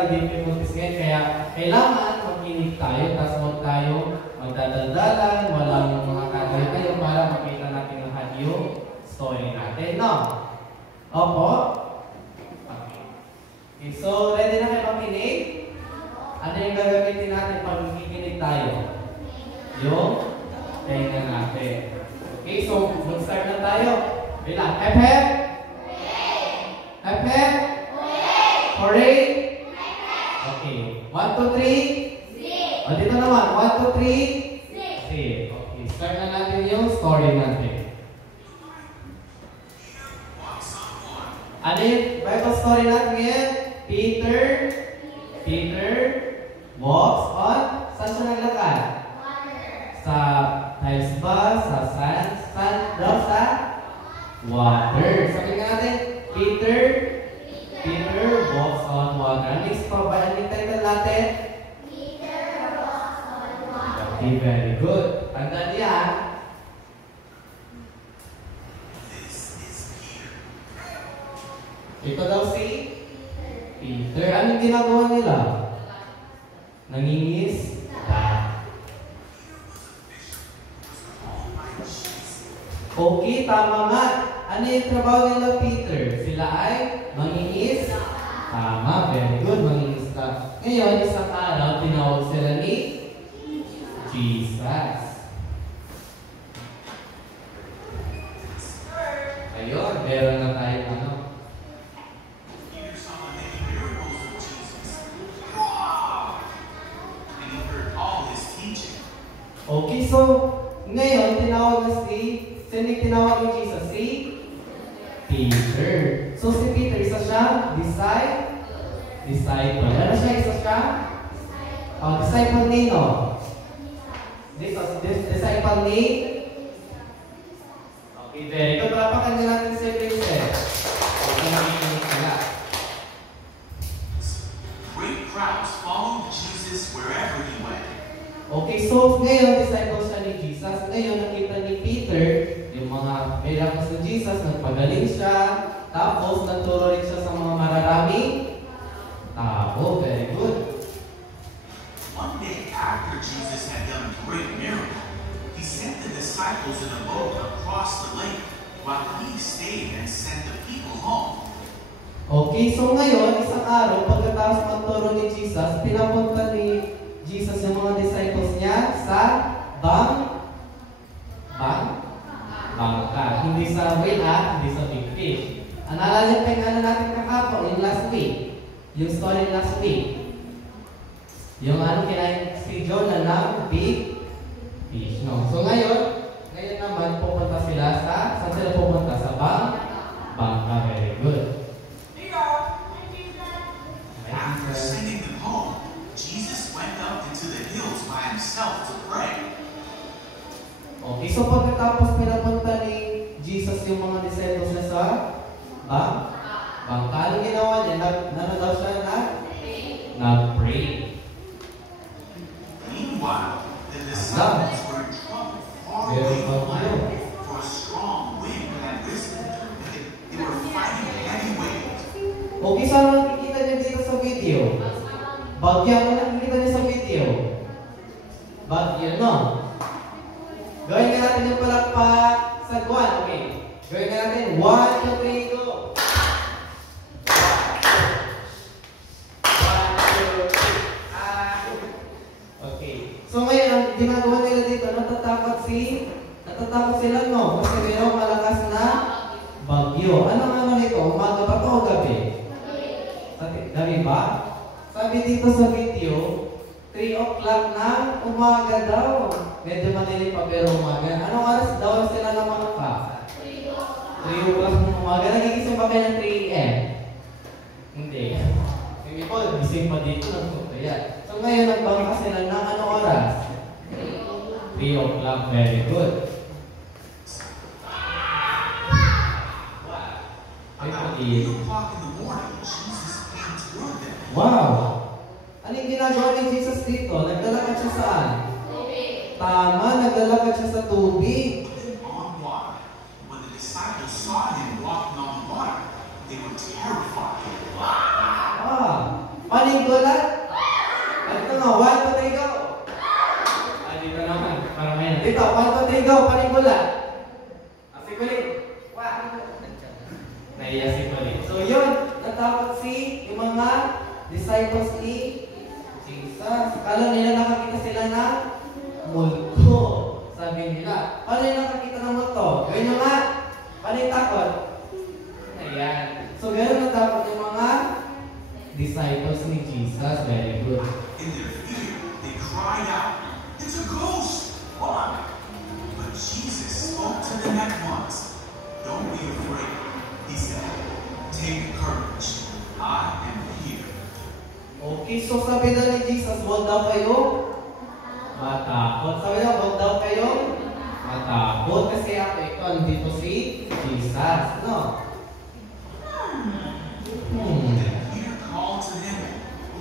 talaga difficulties ngayon. Kaya kailangan makinig tayo, tapos huwag tayo magdadaldalan, walang makakagayo kayo para makita natin lahat yung story natin, no? Opo? Okay, so ready na kayo makinig? Ano yung gagamitin natin pag makikinig tayo? Yung tenga natin. Okay, so mag-start na tayo. Bilang, hep hep? Hep hep? Hooray? Okay, 1, 2, 3? O dito naman, 1, 2, 3? Okay, start na natin yung story natin. Ano yung Bible story natin ngayon? Peter walks on, saan siya naglakad? Sa tiles ba? Sa sand? Daw sa water. Sabi nga natin, Peter walks on water. Next pa ba? Ano yung title natin? Peter walks on water. Okay, very good. Tandaan niya. Ito daw si Peter. Anong ginagawa nila? Nangingis? Okay, tama nga. Ano yung trabaho nila, Peter? Sila ay mangingis? Tama, very good. Mangingis ka. Ngayon, isang araw, tinawag sila ni Jesus. Ayun, meron na tayo ano. Okay, so, ngayon, tinawag na sino tinawag ni Jesus? Si Peter. So, si Peter, isa siya? Disciple. Ano siya? Isa siya? Disciple nino? Disciple ni? Okay, very good. Papakan nyo natin si Peter. Okay, nakikinig sila. Great crowds followed Jesus wherever he went. Okay, so ngayon, disciples siya ni Jesus. Ngayon, nakita ni Peter yung mga miracles ni Jesus, nagpagaling siya, tapos nagturo rin siya sa mga mararaming tao. Very good. One day after Jesus had done a great miracle, he sent the disciples in a boat across the lake while he stayed and sent the people home. Okay, so ngayon, isang araw, pagkatapos magturo ni Jesus, pinapunta ni Jesus yung mga disciples niya sa bangka. Hindi sa whale hindi sa big fish. Naalala yung ano natin kakapon, yung last week. Yung story last week. Yung ano kinain si Jonah ng big fish. No? So ngayon naman pupunta sila saan sila pupunta? Sa bangka. Very good. After sending them home, Jesus went up into the hills by himself to pray. Okay, so pagkatapos pinapunta ni Jesus yung mga disciples niya sa bangka, ano ginawa niya? Ano daw siya nag-pray. Meanwhile, the disciples were in trouble far away from land, for a strong wind had risen. They were fighting heavy waves. Okay, so ano nakikita niyo dito sa video? Bagyo, ano nakikita niyo sa video? Bagyo, no? Gawin nga natin yung palakpak sa guwan. Okay. Gawin nga natin. 1, 2, 3, go! 1, 2, 3, okay. So ngayon, ang ginagawa nila dito, natatakot sila, no? Kasi mayroong malakas na bagyo. Anong ano nito? Umaga ba ito o gabi? Gabi ba? Sabi dito sa video, 3 o'clock na umaga daw. Medyo madilim pa pero umaga. Anong oras daw sila naman pa? 3 o'clock ng umaga. Nagigising pa kayo ng 3 a.m.? Hindi. Hindi po, gising pa dito ng tutaya. So ngayon, nagbangka sila ng anong oras? 3 o'clock. Very good. About 8 o'clock in the morning, Jesus came toward them. Wow! Anong ginagawa ni Jesus dito? Naglalakad siya saan? Tama, naglalakad siya sa tubig. On water. When the disciples saw him walking on the water, they were terrified. Paano yung si Pauline. So yun, natakot yung mga disciples ni Jesus. Kala nila nakakita sila ng multo. Sabi nila, paano yung nakakita ng multo? Gawin nyo nga. Paano yung takot? Ayan. So gano'n natakot yung mga disciples ni Jesus. Very good. In their fear, they cried out, "It's a ghost! Run!" But Jesus spoke to them at once. "Don't be afraid," he said. "Take courage. I am here." Okay, so sabi daw ni Jesus, huwag daw kayo matakot. Sabi daw, huwag daw kayo matakot. Kasi ako ito, andito si Jesus. No? Then Peter called to him,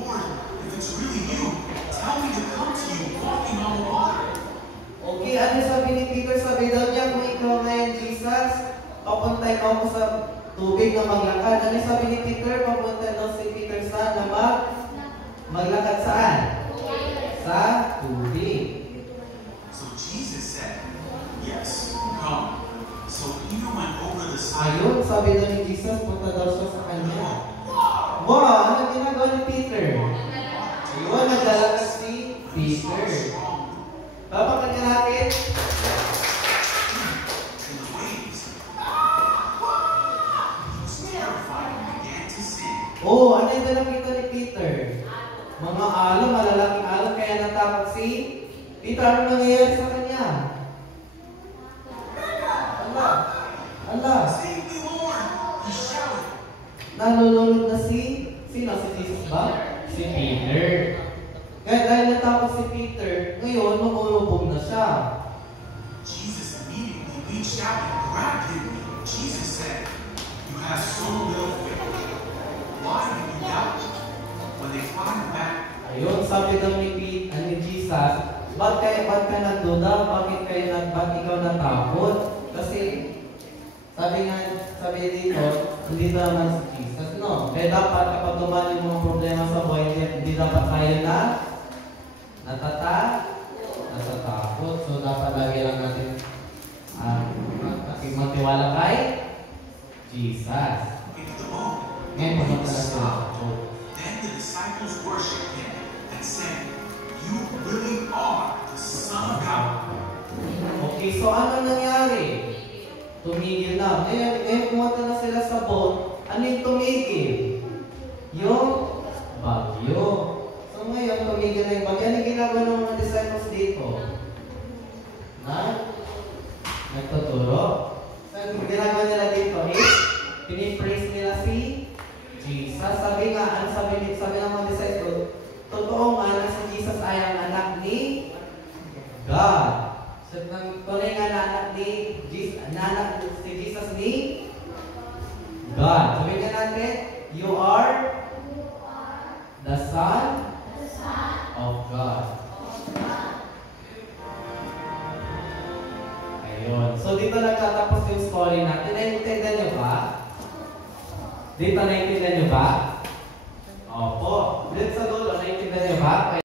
"Lord, if it's really you, tell me to come to you walking on the water." Okay, ano sabi ni Peter? Sabi daw niya, kung ikaw ngayon, Jesus, papuntay mo ako sa tubig na maglakad. Ano sabi ni Peter? Papunta daw si Peter saan na maglakad saan? Sa tubig. So Jesus said, "Yes, come." So Peter went over the side. Ayun, sabi daw ni Jesus, punta daw siya sa kanya. Wow, ano ginagawa ni Peter? Ayun, naglalakad si Peter. Papakanya natin. In the waves. He was terrified and began to sink. Oh, ano yung nakita ni Peter? Mga alon, malalaking alon, kaya natakot si Peter. Ano nangyayari sa kanya? Allah. "Save me, Lord!" he shouted. Nalulunod na sino? Si Jesus ba? Si Peter. Kaya dahil natakot si Peter, ngayon lumulubog na siya. Jesus immediately reached out and grabbed him. Jesus said, "You have so little faith. Why did you doubt?" When they climbed back, Ayun, sabi daw ni Jesus, ba't ka nagduda? Bakit ikaw natakot? Kasi, sabi dito, hindi naman si Jesus, no? Kaya dapat kapag dumaan yung mga problema sa buhay, hindi dapat tayo natatakot. So, dapat lagi lang natin magtiwala kay Jesus. into the boat. Ngayon, He pumunta na sila. stopped. Then the disciples worshipped him and said, "You really are the Son of God." Okay, so ano nangyari? Tumigil na. Ngayon pumunta na sila sa boat. Ano yung tumigil? Yung bagyo. So ngayon, tumigil na yung bagyo. Ano yung ginagawa ng mga disciples dito? Nagtuturo? So yung ginagawa nila dito is, pinipraise nila si Jesus. Sabi ng mga disciples, totoo nga na si Jesus ay ang anak ni God. So, tunay nga na anak ni Jesus, si Jesus ni God. Sabihin nga natin, you are the Son of God. Ayun. So, dito nagtatapos yung story natin. Naiintindihan nyo ba? Dito naiintindihan nyo ba? Opo. Dito sa dulo, naiintindihan nyo ba?